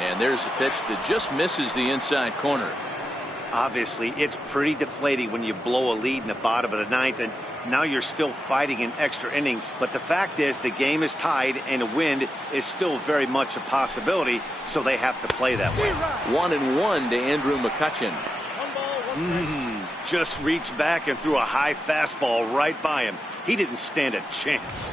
And there's a pitch that just misses the inside corner. Obviously, it's pretty deflating when you blow a lead in the bottom of the ninth, and now you're still fighting in extra innings. But the fact is, the game is tied, and a win is still very much a possibility, so they have to play that way. 1-1 to Andrew McCutchen. Just reached back and threw a high fastball right by him. He didn't stand a chance.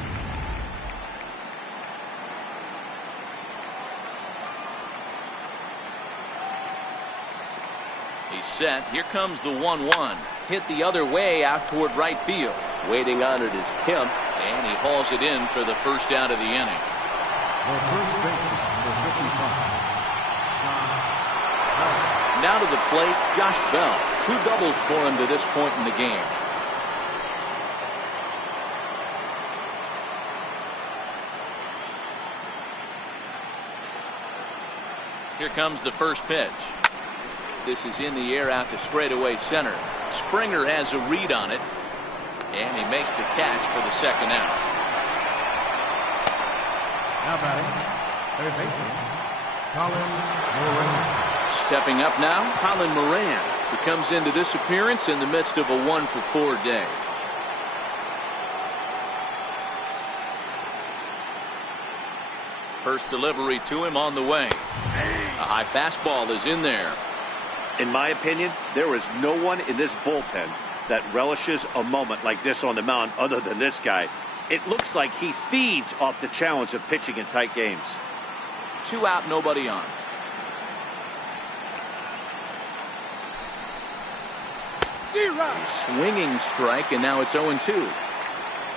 He's set. Here comes the 1-1. Hit the other way out toward right field. Waiting on it is Kemp, and he hauls it in for the first out of the inning. Now to the plate, Josh Bell. 2 doubles for him to this point in the game. Here comes the first pitch. This is in the air out to straightaway center. Springer has a read on it, and he makes the catch for the second out. Now batting, third baseman, Colin Moran. Stepping up now, Colin Moran, who comes into this appearance in the midst of a 1-for-4 day. First delivery to him on the way. A high fastball is in there. In my opinion, there is no one in this bullpen that relishes a moment like this on the mound other than this guy. It looks like he feeds off the challenge of pitching in tight games. 2 out, nobody on. Swinging strike, and now it's 0-2.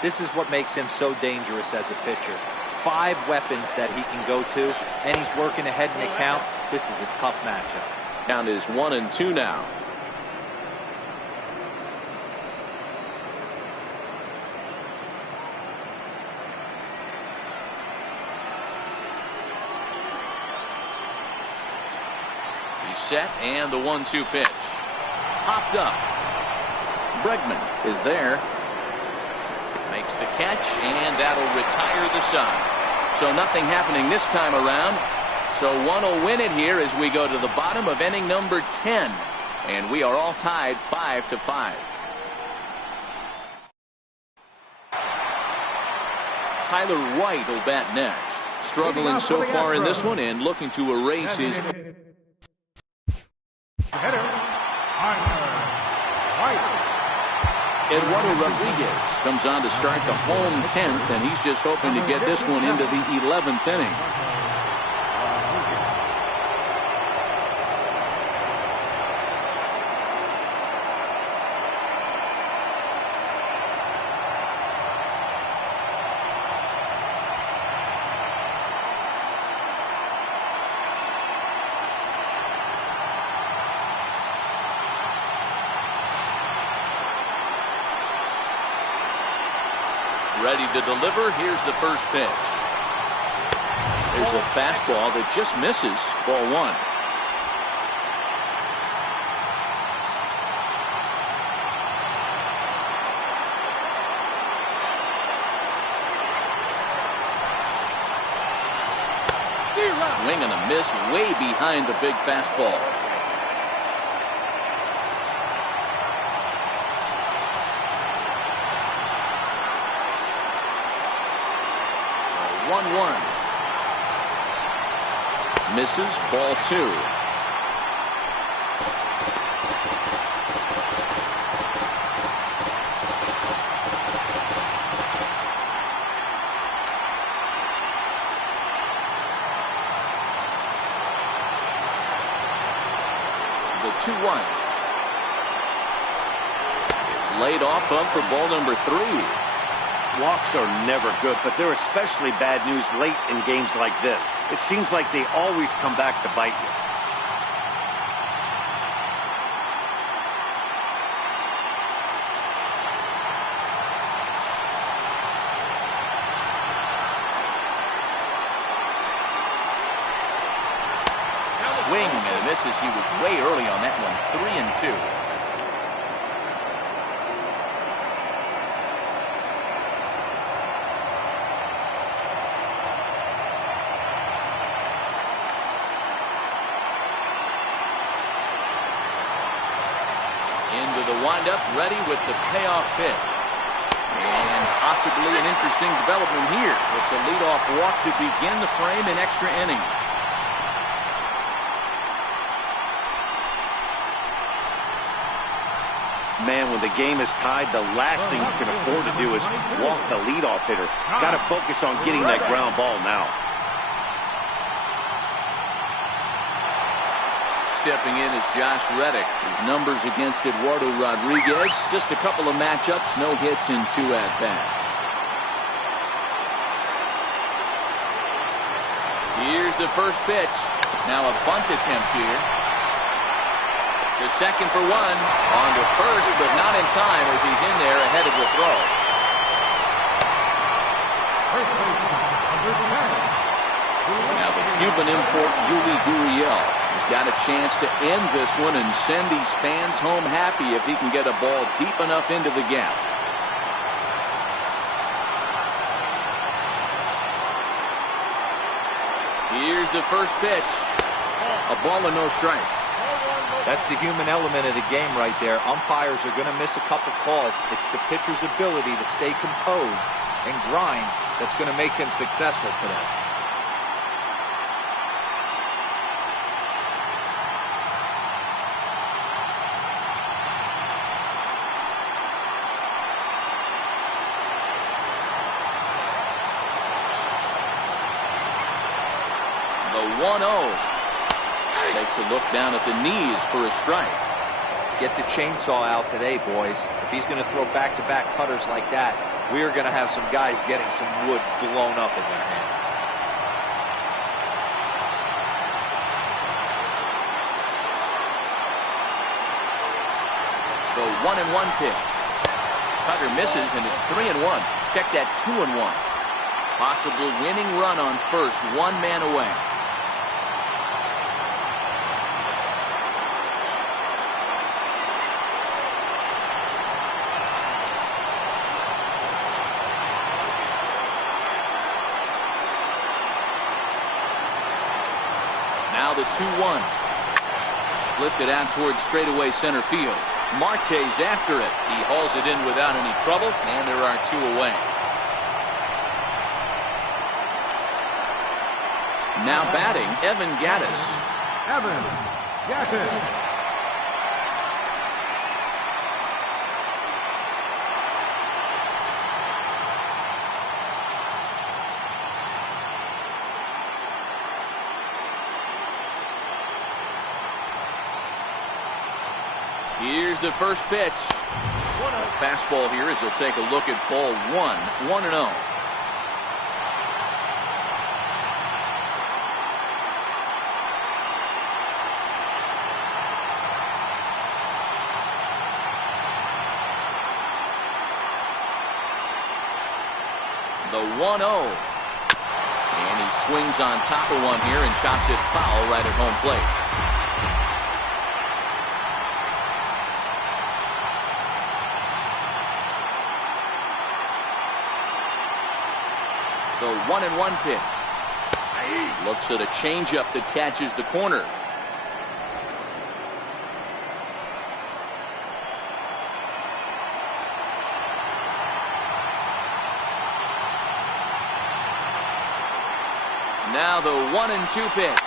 This is what makes him so dangerous as a pitcher. 5 weapons that he can go to, and he's working ahead in the count. This is a tough matchup. Count is 1-2 now. He's set, and the 1-2 pitch. Popped up. Bregman is there. Makes the catch, and that'll retire the side. So nothing happening this time around. So one will win it here as we go to the bottom of inning number 10. And we are all tied 5-5. Tyler White will bat next. Struggling so far in this one and looking to erase his... Eduardo Rodriguez comes on to start the home 10th, and he's just hoping to get this one into the 11th inning. Ready to deliver. Here's the first pitch. There's a fastball that just misses. Ball 1. Swing and a miss way behind the big fastball. Misses. Ball 2. The 2-1. It's laid off up for ball number 3. Walks are never good, but they're especially bad news late in games like this. It seems like they always come back to bite you. Swing and a miss as he was way early on that one. 3-2. Into the windup, ready with the payoff pitch. And possibly an interesting development here. It's a leadoff walk to begin the frame in extra innings. Man, when the game is tied, the last thing you can afford to do is walk the leadoff hitter. Got to focus on getting that ground ball now. Stepping in is Josh Reddick. His numbers against Eduardo Rodriguez, just a couple of matchups, no hits in 2 at-bats. Here's the first pitch. Now a bunt attempt here. To second for 1. On to first, but not in time as he's in there ahead of the throw. Now the Cuban import Yuli Gurriel has got a chance to end this one and send these fans home happy if he can get a ball deep enough into the gap. Here's the first pitch. A ball and no strikes. That's the human element of the game right there. Umpires are going to miss a couple calls. It's the pitcher's ability to stay composed and grind that's going to make him successful today. The 1-0. Takes a look down at the knees for a strike. Get the chainsaw out today, boys. If he's going to throw back-to-back cutters like that, we are going to have some guys getting some wood blown up in their hands. The 1-1 pitch. Cutter misses, and it's 3-1. Check that 2-1. Possible winning run on first, 1 man away. Now the 2-1. Lifted out towards straightaway center field. Marte's after it. He hauls it in without any trouble, and there are 2 away. Now batting, Evan Gattis. Evan Gattis. Here's the first pitch. A fastball here as he'll take a look at ball 1, 1-0. The 1-0. And he swings on top of one here and chops it foul right at home plate. The 1-1 pitch. Looks at a changeup that catches the corner. Now the 1-2 pitch.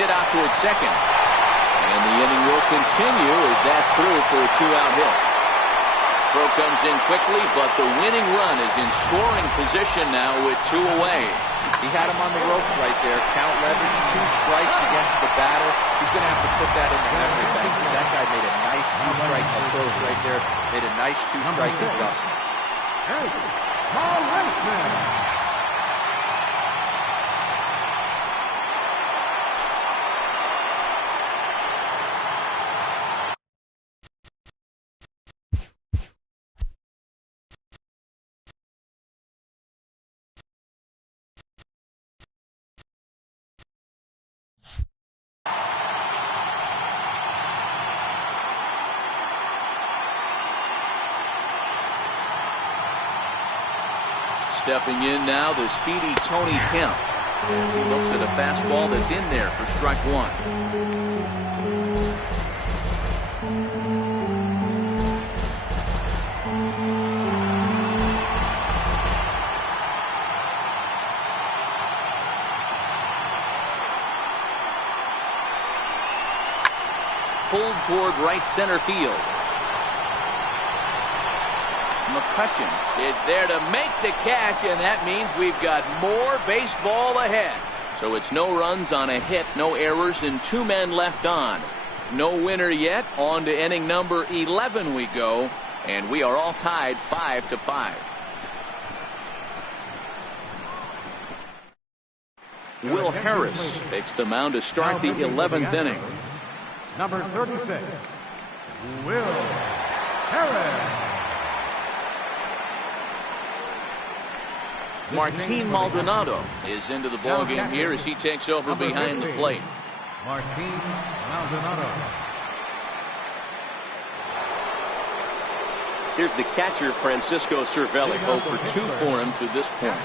Hit out towards second. And the inning will continue as that's through for a 2-out hit. Throw comes in quickly, but the winning run is in scoring position now with 2 away. He had him on the ropes right there. Count leverage, 2 strikes against the batter. He's going to have to put that in the memory bank. That guy made a nice 2-strike approach right there. Made a nice 2-strike adjustment. Hey, Paul Weissman. Stepping in now, the speedy Tony Kemp. As he looks at a fastball that's in there for strike 1. pulled toward right center field. McCutcheon is there to make the catch, and that means we've got more baseball ahead. So it's no runs on a hit, no errors, and 2 men left on. No winner yet. On to inning number 11 we go, and we are all tied 5-5. Will Harris takes the mound to start the 11th inning. Number 36, Will Harris. Martin Maldonado is into the ballgame here as he takes over behind the plate. Martin Maldonado. Here's the catcher, Francisco Cervelli. 0 for 2 for him to this point.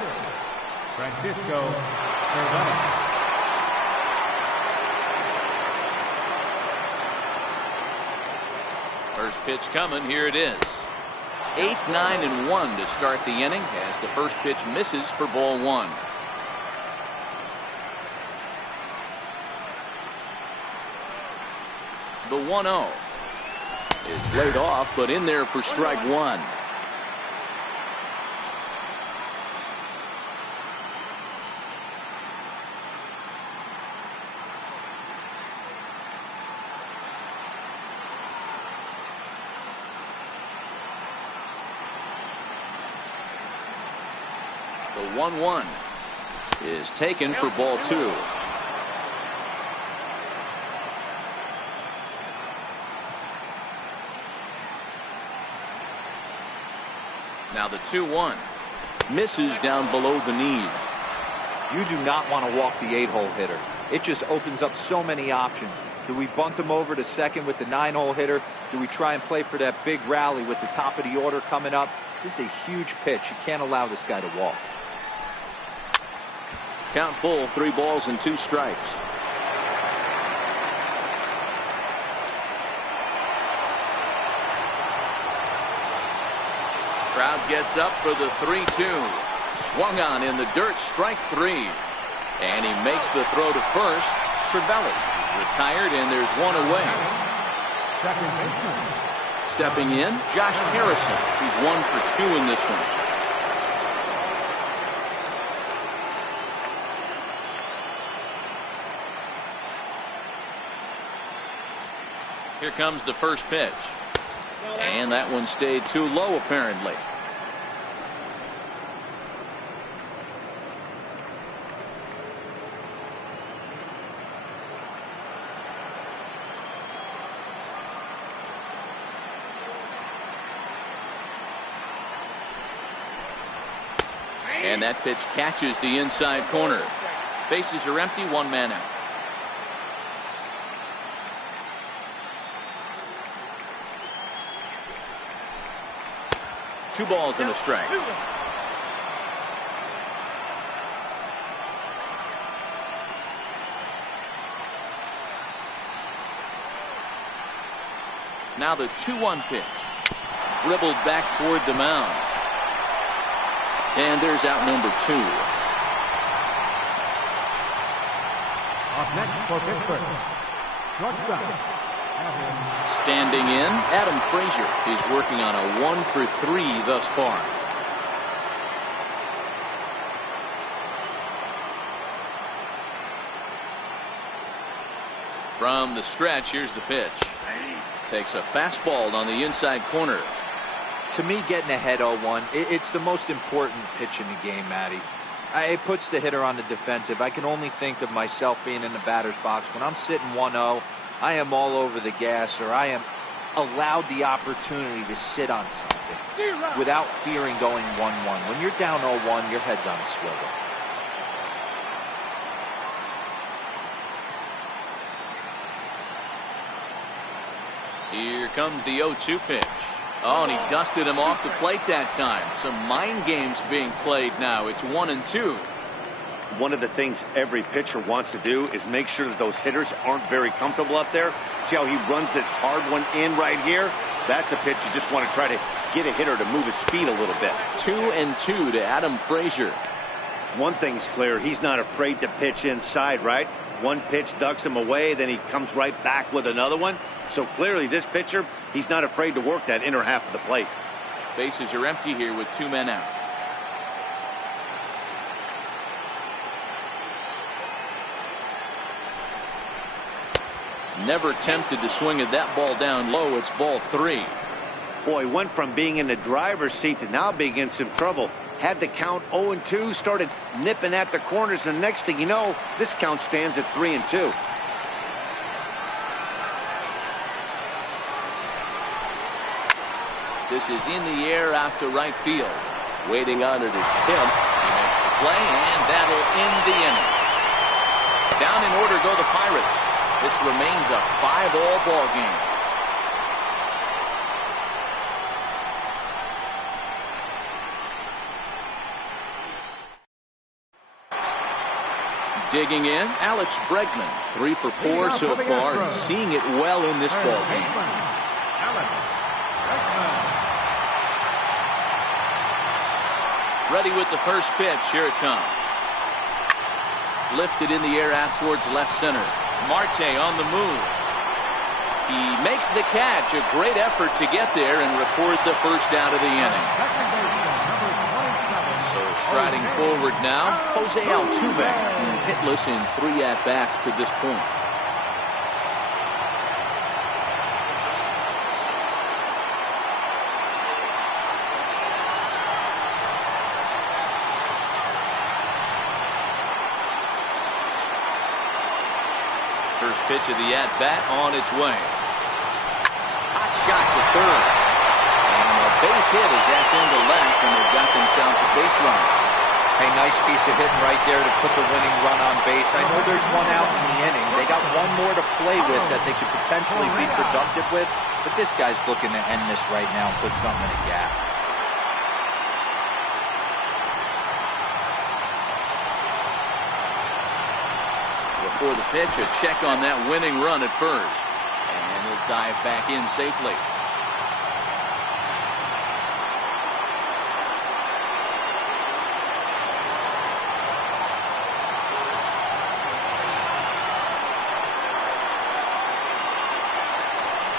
Francisco Cervelli. First pitch coming. Here it is. 8, 9, and 1 to start the inning as the first pitch misses for ball 1. The 1-0 is laid off, but in there for strike 1. The 1-1 is taken for ball 2. Now the 2-1 misses down below the knee. You do not want to walk the 8-hole hitter. It just opens up so many options. Do we bunt him over to second with the 9-hole hitter? Do we try and play for that big rally with the top of the order coming up? This is a huge pitch. You can't allow this guy to walk. Count full, 3 balls and 2 strikes. Crowd gets up for the 3-2. Swung on in the dirt, strike 3. And he makes the throw to first. Cervelli is retired, and there's 1 away. Second baseman. Stepping in, Josh Harrison. He's 1 for 2 in this one. Here comes the first pitch. And that one stayed too low, apparently. And that pitch catches the inside corner. Bases are empty, 1 man out. Two balls and a strike. Now the 2-1 pitch. Dribbled back toward the mound. And there's out number 2. Up next for Pittsburgh, shortstop. Standing in, Adam Frazier is working on a 1 for 3 thus far. From the stretch, here's the pitch. Takes a fastball on the inside corner. To me, getting ahead 0-1, it's the most important pitch in the game, Matty. It puts the hitter on the defensive. I can only think of myself being in the batter's box. When I'm sitting 1-0, I am all over the gas, or I am allowed the opportunity to sit on something without fearing going 1-1. When you're down 0-1, your head's on a swivel. Here comes the 0-2 pitch. Oh, and he dusted him off the plate that time. Some mind games being played now. It's 1-2. One of the things every pitcher wants to do is make sure that those hitters aren't very comfortable up there. See how he runs this hard one in right here? That's a pitch you just want to try to get a hitter to move his feet a little bit. 2-2 to Adam Frazier. One thing's clear, he's not afraid to pitch inside, right? One pitch ducks him away, then he comes right back with another one. So clearly this pitcher, he's not afraid to work that inner half of the plate. Bases are empty here with 2 men out. Never tempted to swing at that ball down low. It's ball 3. Boy, went from being in the driver's seat to now being in some trouble. Had the count 0-2, started nipping at the corners, and next thing you know, this count stands at 3-2. This is in the air out to right field. Waiting on it is Kemp. He makes the play, and that'll end the inning. Down in order go the Pirates. This remains a 5-all ball game. Digging in, Alex Bregman, 3 for 4 so far, and seeing it well in this ball game. Ready with the first pitch. Here it comes. Lifted in the air out towards left center. Marte on the move. He makes the catch. A great effort to get there and record the first out of the inning. So striding forward now, Jose Altuve. He's hitless in 3 at-bats to this point. First pitch of the at-bat on its way. Hot shot to third. And a base hit as that's into left, and they've got themselves a base runner. A nice piece of hitting right there to put the winning run on base. I know there's 1 out in the inning. They got 1 more to play with that they could potentially be productive with. But this guy's looking to end this right now and put something in a gap. Before the pitch, a check on that winning run at first. And he'll dive back in safely.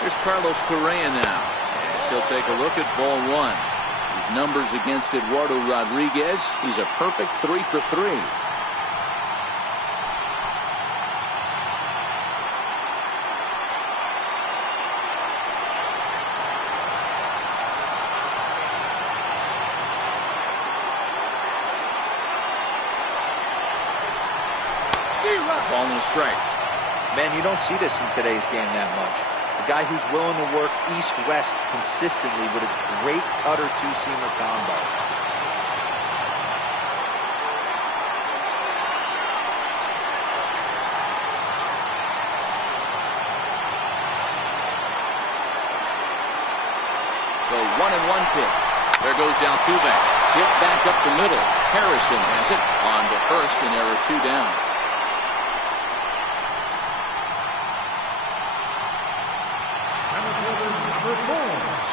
Here's Carlos Correa now, as he'll take a look at ball 1. His numbers against Eduardo Rodriguez, he's a perfect 3 for 3. Ball and a strike. Man, you don't see this in today's game that much. A guy who's willing to work east-west consistently with a great cutter two-seamer combo. The 1-1 pitch. There goes Altuve. Hit back up the middle. Harrison has it on to first, and there are 2 down.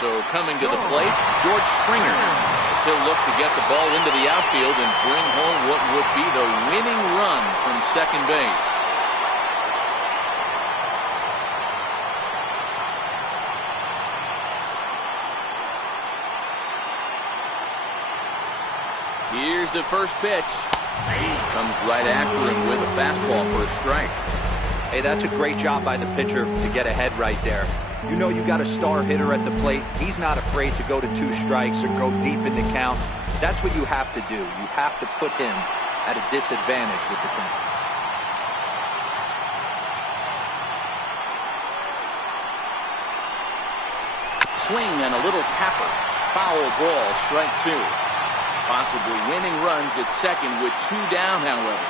So coming to the plate, George Springer, as he'll look to get the ball into the outfield and bring home what would be the winning run from second base. Here's the first pitch. Comes right after him with a fastball for a strike. Hey, that's a great job by the pitcher to get ahead right there. You know you got a star hitter at the plate. He's not afraid to go to 2 strikes or go deep in the count. That's what you have to do. You have to put him at a disadvantage with the count. Swing and a little tapper. Foul ball, strike 2. Possibly winning runs at second with 2 down, however.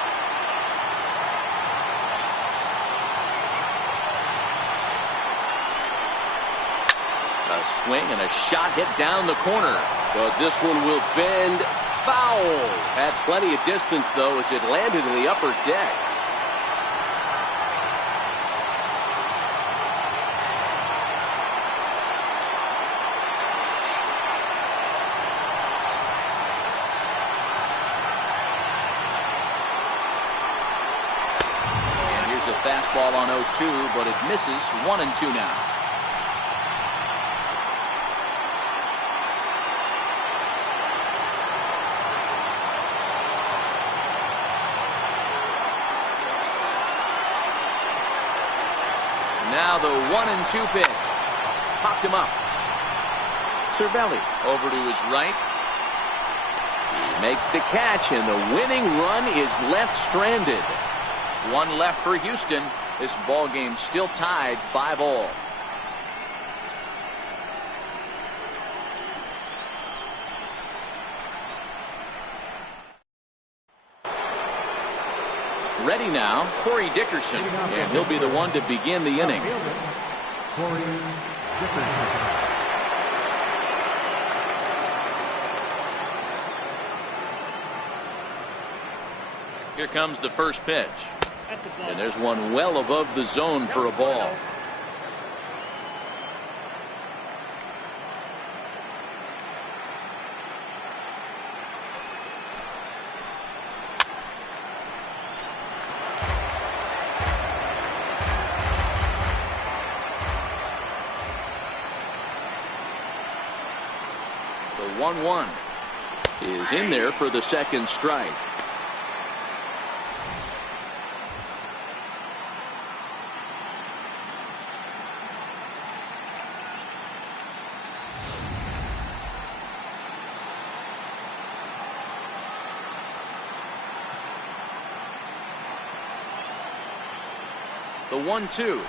A swing and a shot hit down the corner. But this one will bend foul. Had plenty of distance, though, as it landed in the upper deck. fastball on 0-2, but it misses. 1-2 now. Now the 1-2 pitch. Popped him up. Cervelli over to his right. He makes the catch, and the winning run is left stranded. One left for Houston. This ball game still tied 5-all. Ready now, Corey Dickerson, and he'll be the one to begin the inning. Corey Dickerson. Here comes the first pitch. And there's one well above the zone for a ball. The 1-1 is in there for the second strike. The 1-2.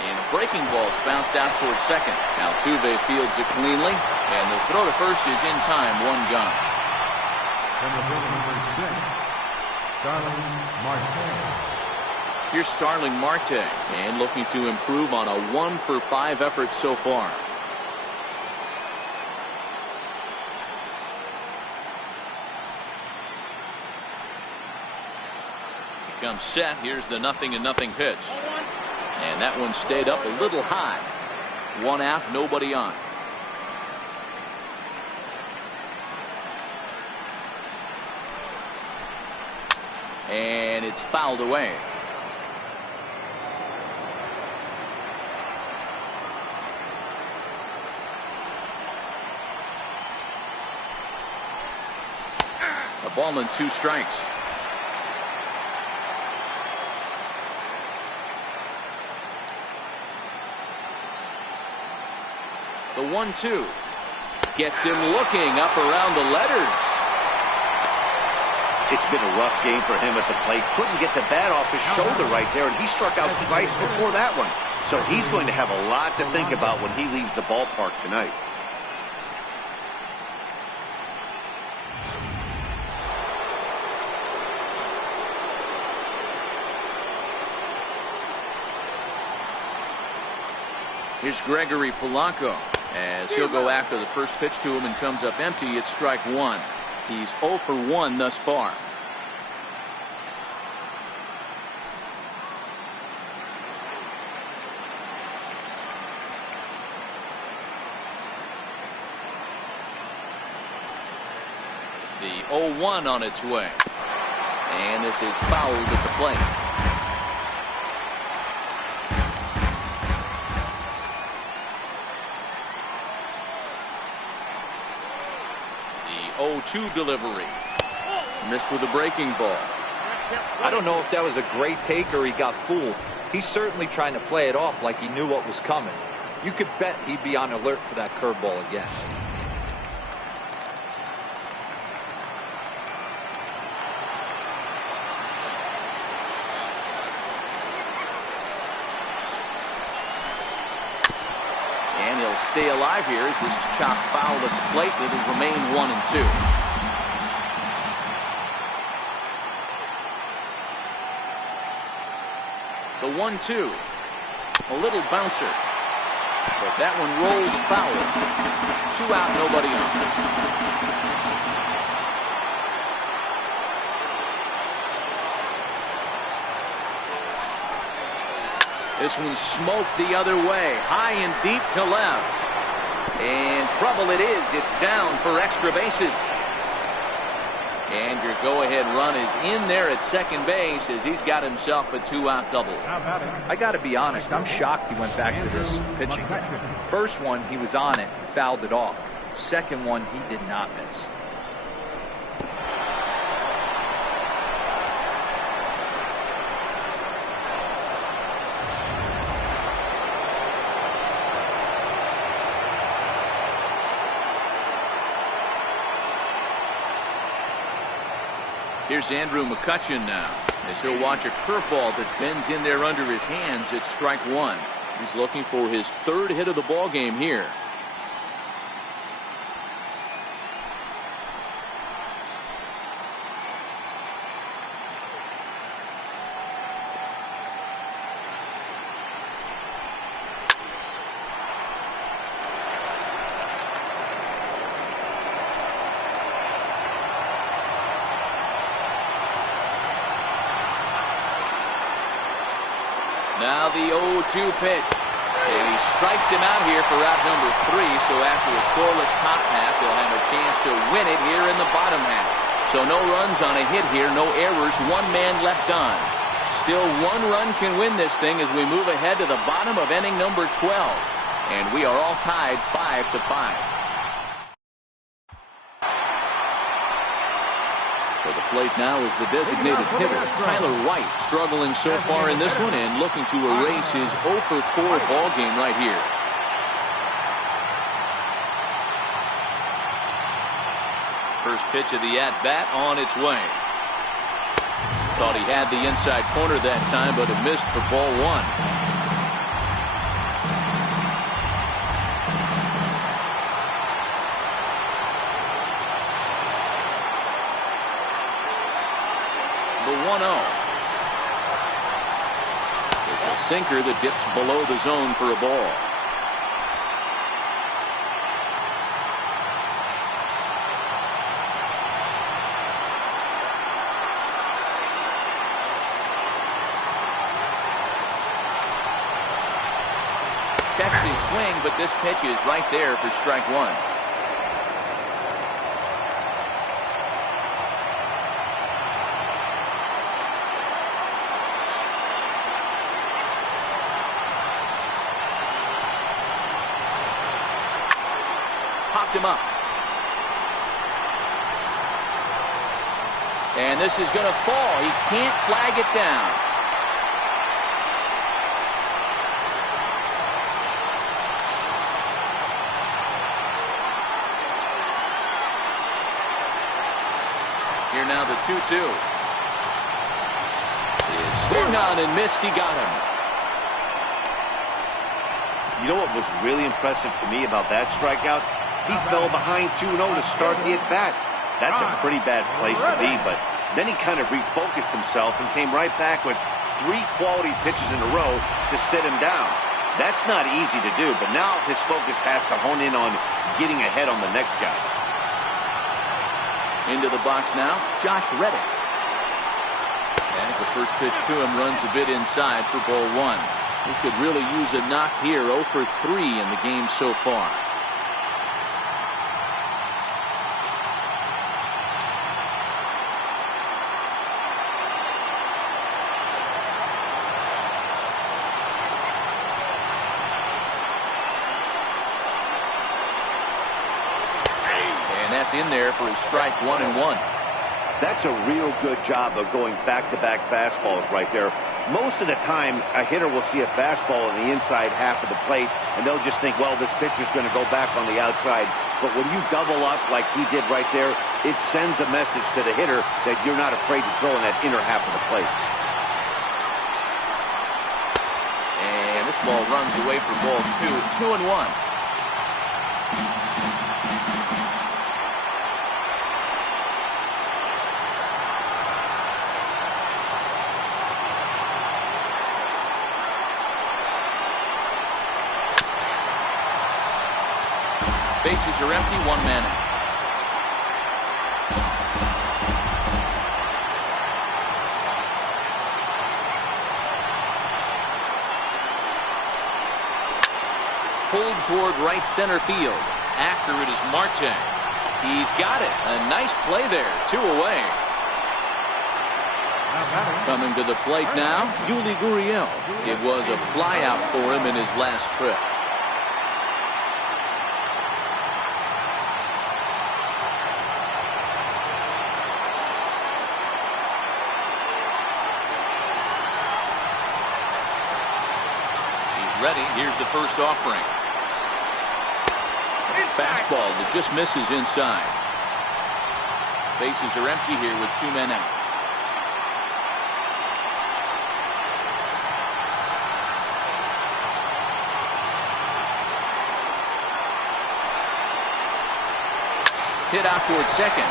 And breaking ball's bounced out towards second. Altuve fields it cleanly, and the throw to first is in time. One gone. From the building number 6, Starling Marte. Here's Starling Marte, and looking to improve on a 1-for-5 effort so far. Comes set. Here's the 0-0 pitch. And that one stayed up a little high. One out, nobody on. And it's fouled away. A ball and 2 strikes. The 1-2 gets him looking up around the letters. It's been a rough game for him at the plate. Couldn't get the bat off his shoulder right there, and he struck out twice before that one. So he's going to have a lot to think about when he leaves the ballpark tonight. Here's Gregory Polanco as he'll go after the first pitch to him and comes up empty. It's strike one. He's 0 for 1 thus far. The 0-1 on its way. And this is fouled at the plate. The 0-2 delivery. Missed with a breaking ball. I don't know if that was a great take or he got fooled. He's certainly trying to play it off like he knew what was coming. You could bet he'd be on alert for that curveball again. And he'll stay alive here as this is chopped foul at the plate. It'll remain 1-2. The 1-2. A little bouncer. But that one rolls foul. 2 out, nobody on. This one's smoked the other way. High and deep to left. And trouble it is. It's down for extra bases. And your go-ahead run is in there at second base as he's got himself a 2-out double. I got to be honest, I'm shocked he went back to this pitching. First one, he was on it, fouled it off. Second one, he did not miss. Here's Andrew McCutchen now, as he'll watch a curveball that bends in there under his hands at strike one. He's looking for his third hit of the ball game here. Now the 0-2 pitch. And he strikes him out here for out number 3. So after a scoreless top half, they'll have a chance to win it here in the bottom half. So no runs on a hit here, no errors, one man left on. Still one run can win this thing as we move ahead to the bottom of inning number 12. And we are all tied 5-5. For the plate now is the designated hitter, Tyler White, struggling so far in this one and looking to erase his 0-for-4 ball game right here. First pitch of the at-bat on its way. Thought he had the inside corner that time, but it missed for ball one. The 1-0 is a sinker that dips below the zone for a ball. Checks his swing, but this pitch is right there for strike one. Popped him up. And this is going to fall. He can't flag it down. Here now the 2-2. Is swung on and missed. He got him. You know what was really impressive to me about that strikeout? He fell behind 2-0 to start the at-bat. That's a pretty bad place to be, but then he kind of refocused himself and came right back with 3 quality pitches in a row to sit him down. That's not easy to do, but now his focus has to hone in on getting ahead on the next guy. Into the box now, Josh Reddick. As the first pitch to him runs a bit inside for ball one. He could really use a knock here. 0 for 3 in the game so far. And that's in there for his strike 1-1. That's a real good job of going back-to-back fastballs right there. Most of the time, a hitter will see a fastball in the inside half of the plate, and they'll just think, well, this pitcher's going to go back on the outside. But when you double up like he did right there, it sends a message to the hitter that you're not afraid to throw in that inner half of the plate. And this ball runs away for ball 2, 2-1. Bases are empty, 1 man out. Pulled toward right center field. After it is Marte. He's got it. A nice play there. 2 away. Coming to the plate now, Yuli Gurriel. It was a flyout for him in his last trip. He's ready. Here's the first offering. Fastball that just misses inside. Bases are empty here with 2 men out. Hit out towards second.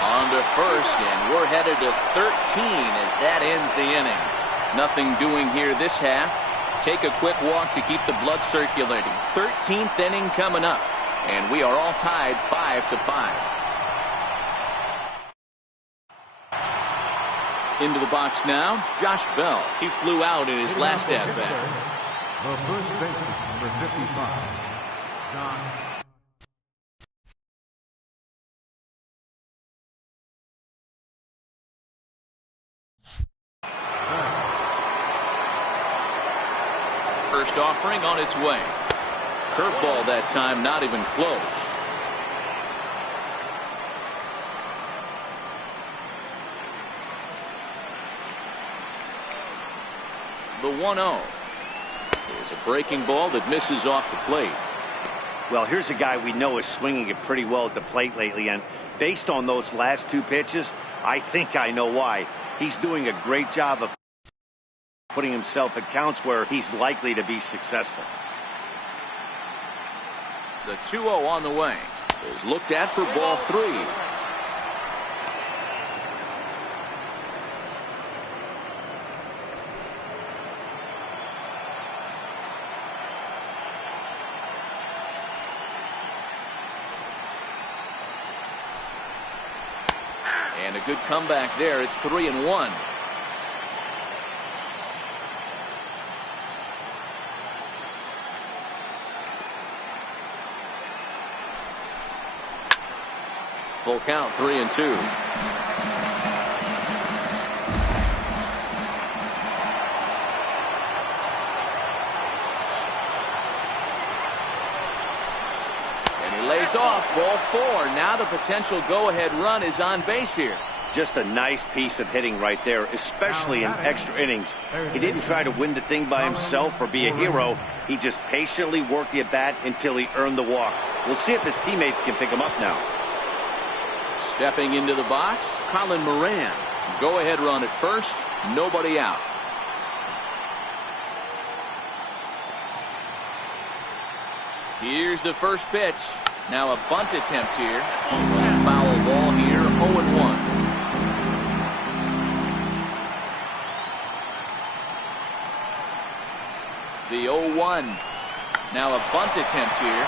On to first, and we're headed to 13 as that ends the inning. Nothing doing here this half. Take a quick walk to keep the blood circulating. 13th inning coming up, and we are all tied 5-5. Into the box now, Josh Bell. He flew out in his last at-bat. The first baseman, number 55, John. First offering on its way. Curveball that time, not even close. The 1-0 is a breaking ball that misses off the plate. Well, here's a guy we know is swinging it pretty well at the plate lately, and based on those last 2 pitches, I think I know why. He's doing a great job of putting himself at counts where he's likely to be successful. The 2-0 on the way is looked at for ball 3. And a good comeback there. It's 3-1. Full count, 3-2. And he lays off. Ball 4. Now the potential go-ahead run is on base here. Just a nice piece of hitting right there, especially in extra innings. He didn't try to win the thing by himself or be a hero. He just patiently worked the at-bat until he earned the walk. We'll see if his teammates can pick him up now. Stepping into the box, Colin Moran. Go-ahead run at first, nobody out. Here's the first pitch. Now a bunt attempt here. A foul ball here, 0-1. The 0-1. Now a bunt attempt here.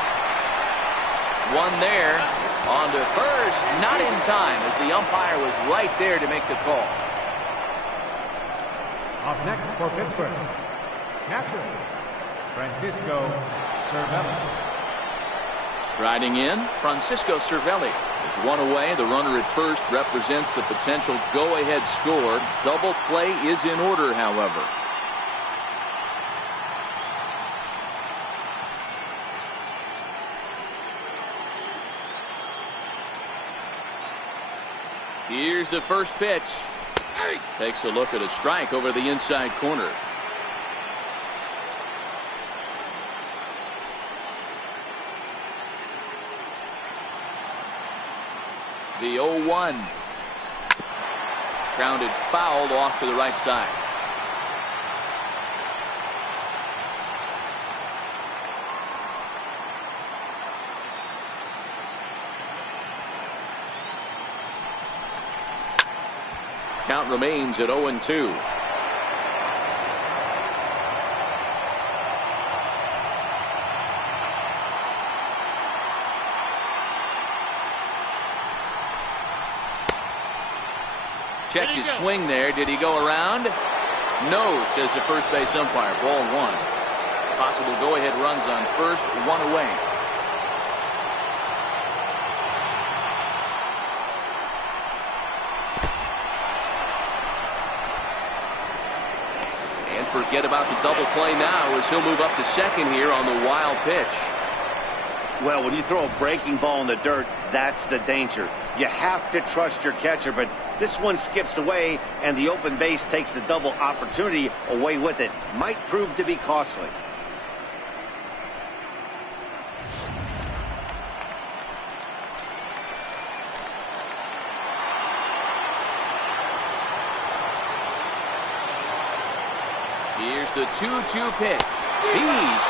One there. On to first, not in time as the umpire was right there to make the call. Up next for Pittsburgh, catcher, Francisco Cervelli. Striding in, Francisco Cervelli is 1 away. The runner at first represents the potential go-ahead score. Double play is in order, however. Here's the first pitch. Takes a look at a strike over the inside corner. The 0-1. Grounded foul off to the right side. Count remains at 0-2. Check his swing there. Did he go around? No, says the first base umpire. Ball 1. Possible go-ahead runs on first, 1 away. And forget about the double play now as he'll move up to second here on the wild pitch. Well, when you throw a breaking ball in the dirt, that's the danger. You have to trust your catcher, but this one skips away, and the open base takes the double opportunity away with it. Might prove to be costly. Here's the 2-2 pitch. He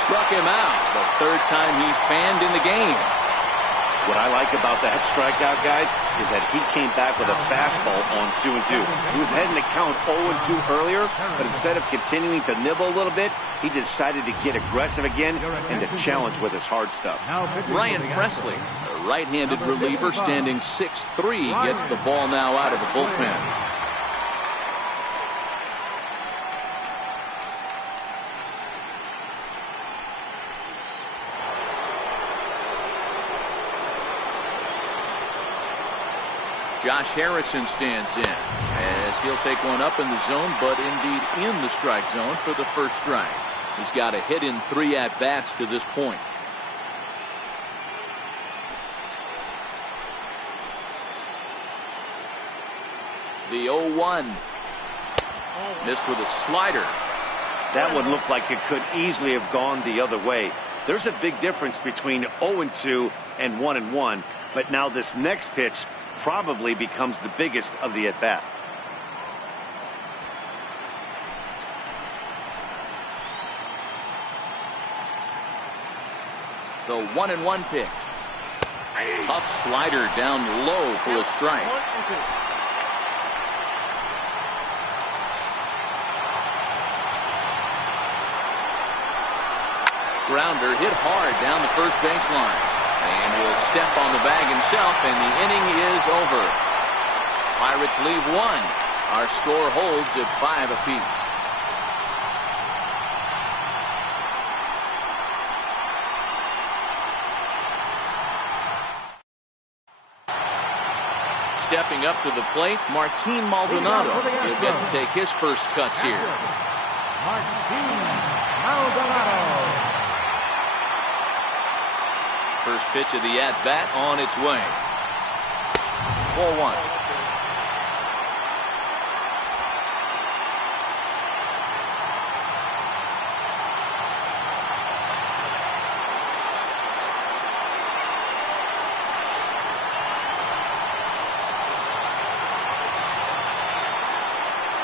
struck him out. The third time he's fanned in the game. What I like about that strikeout, guys, is that he came back with a fastball on 2-2. He was heading to count 0-2 earlier, but instead of continuing to nibble a little bit, he decided to get aggressive again and to challenge with his hard stuff. Ryan Presley, a right-handed reliever standing 6'3", gets the ball now out of the bullpen. Josh Harrison stands in as he'll take one up in the zone, but indeed in the strike zone for the first strike. He's got a hit in 3 at-bats to this point. The 0-1. Missed with a slider. That one looked like it could easily have gone the other way. There's a big difference between 0-2 and 1-1, but now this next pitch probably becomes the biggest of the at-bat. The 1-1 pitch. Tough slider down low for a strike. Grounder hit hard down the first baseline. And he'll step on the bag himself, and the inning is over. Pirates leave 1. Our score holds at 5 apiece. Stepping up to the plate, Martin Maldonado. He'll get to take his first cuts here. Martin Maldonado. First pitch of the at-bat on its way. 4-1.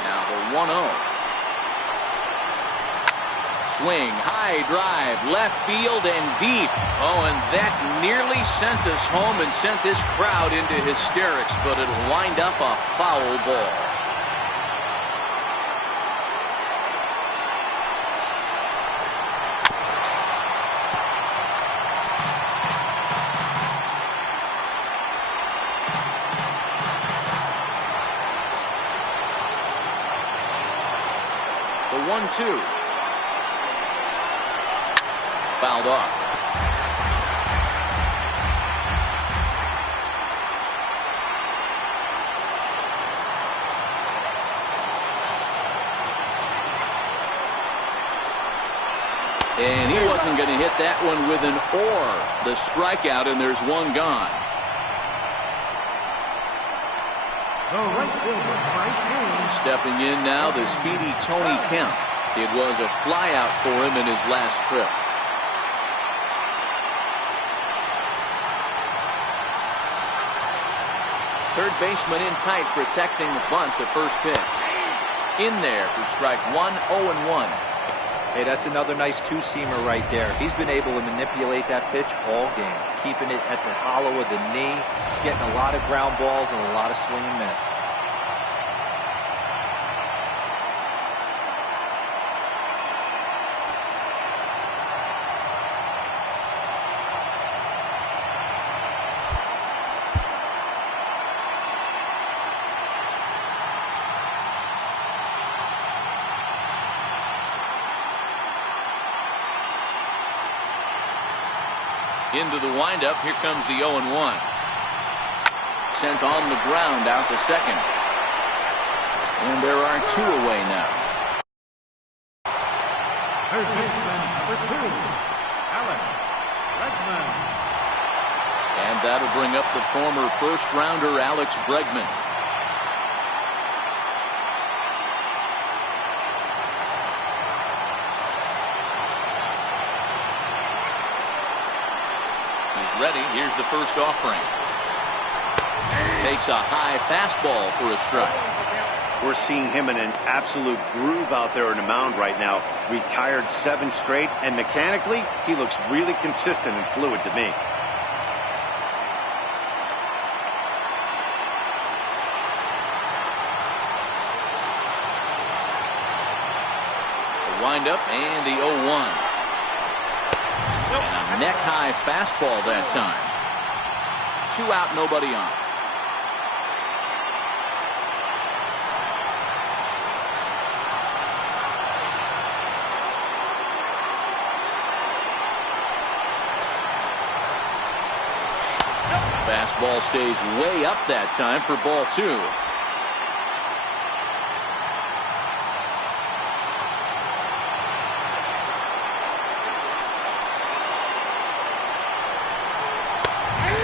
Now the 1-0. Swing, high drive, left field and deep. Oh, and that nearly sent us home and sent this crowd into hysterics, but it'll wind up a foul ball. The 1-2. Fouled off. And he wasn't going to hit that one with an or. The strikeout, and there's one gone. Stepping in now, the speedy Tony Kemp. It was a flyout for him in his last trip. Third baseman in tight, protecting the bunt, the first pitch. In there for strike 1, 0-1. Hey, that's another nice two-seamer right there. He's been able to manipulate that pitch all game, keeping it at the hollow of the knee, getting a lot of ground balls and a lot of swing and miss. Into the windup, here comes the 0-1. Sent on the ground out to second. And there are 2 away now. Third baseman, number 2, Alex Bregman. And that'll bring up the former first-rounder Alex Bregman. He's ready. Here's the first offering. Takes a high fastball for a strike. We're seeing him in an absolute groove out there in the mound right now. Retired 7 straight, and mechanically, he looks really consistent and fluid to me. The windup and the 0-1. And a neck-high fastball that time. 2 out, nobody on. Fastball stays way up that time for ball 2.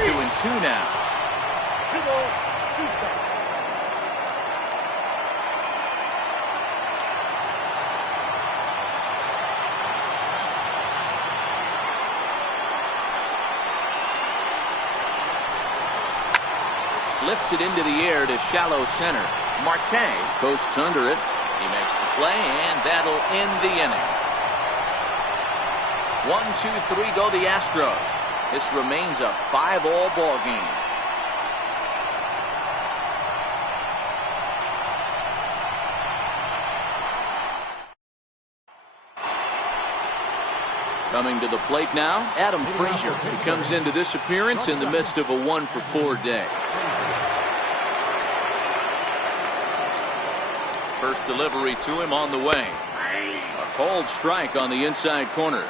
Two and two now. Lifts it into the air to shallow center. Marte coasts under it. He makes the play, and that'll end the inning. 1-2-3 go the Astros. This remains a 5-all ball game. Coming to the plate now, Adam Frazier. He comes into this appearance in the midst of a 1-for-4 day. First delivery to him on the way. A cold strike on the inside corner.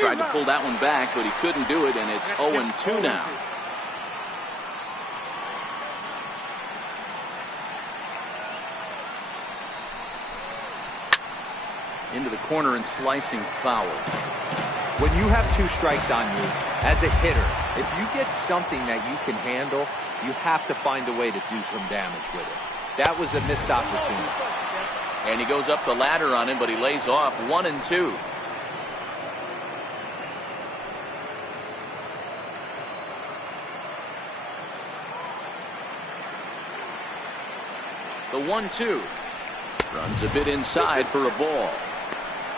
Tried to pull that one back, but he couldn't do it, and it's 0-2 now. Into the corner and slicing foul. When you have 2 strikes on you, as a hitter, if you get something that you can handle, you have to find a way to do some damage with it. That was a missed opportunity. And he goes up the ladder on him, but he lays off 1-2. The 1-2 runs a bit inside for a ball.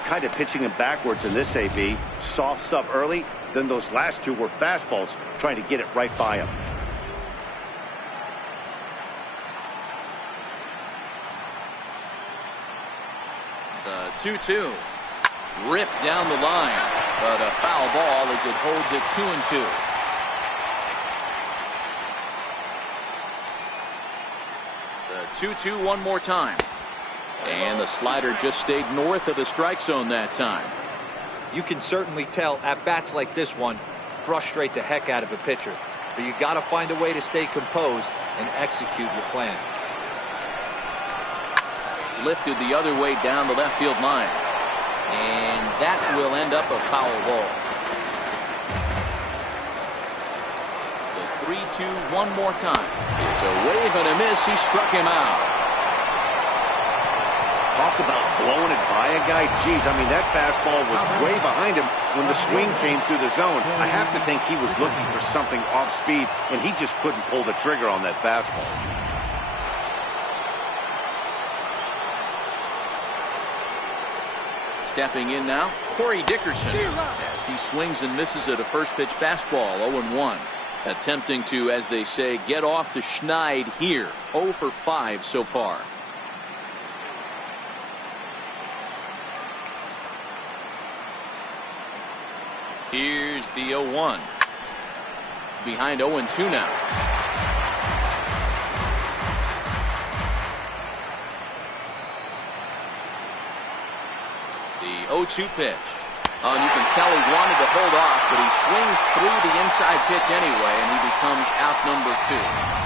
Kind of pitching him backwards in this AB. Soft stuff early, then those last 2 were fastballs, trying to get it right by him. The 2-2 ripped down the line, but a foul ball as it holds it 2-2. The 2-2 one more time. And the slider just stayed north of the strike zone that time. You can certainly tell at bats like this one frustrate the heck out of a pitcher. But you got to find a way to stay composed and execute your plan. Lifted the other way down the left field line. And that will end up a foul ball. The 3-2 one more time. It's a wave and a miss. He struck him out. Talk about blowing it by a guy. Geez, I mean, that fastball was way behind him when the swing came through the zone. I have to think he was looking for something off speed, and he just couldn't pull the trigger on that fastball. Stepping in now, Corey Dickerson, as he swings and misses at a first pitch fastball. 0-1. Attempting to, as they say, get off the schneid here. 0 for 5 so far. Here's the 0-1. Behind 0-2 now. The 0-2 pitch. Oh, and you can tell he wanted to hold off, but he swings through the inside pitch anyway, and he becomes out number 2.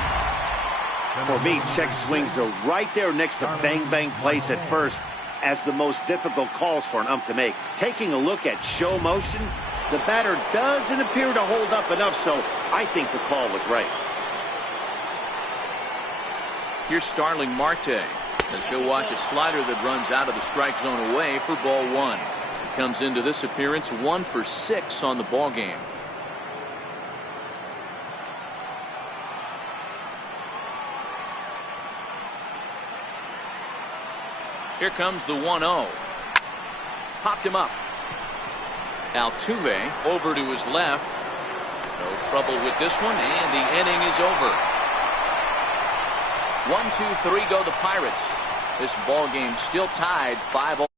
For me, check swings are right there next to bang bang plays at first as the most difficult calls for an ump to make. Taking a look at show motion, the batter doesn't appear to hold up enough, so I think the call was right. Here's Starling Marte as he'll watch a slider that runs out of the strike zone away for ball 1. He comes into this appearance 1 for 6 on the ball game. Here comes the 1-0. Popped him up. Altuve over to his left. No trouble with this one, and the inning is over. 1-2-3 go the Pirates. This ball game still tied 5-0.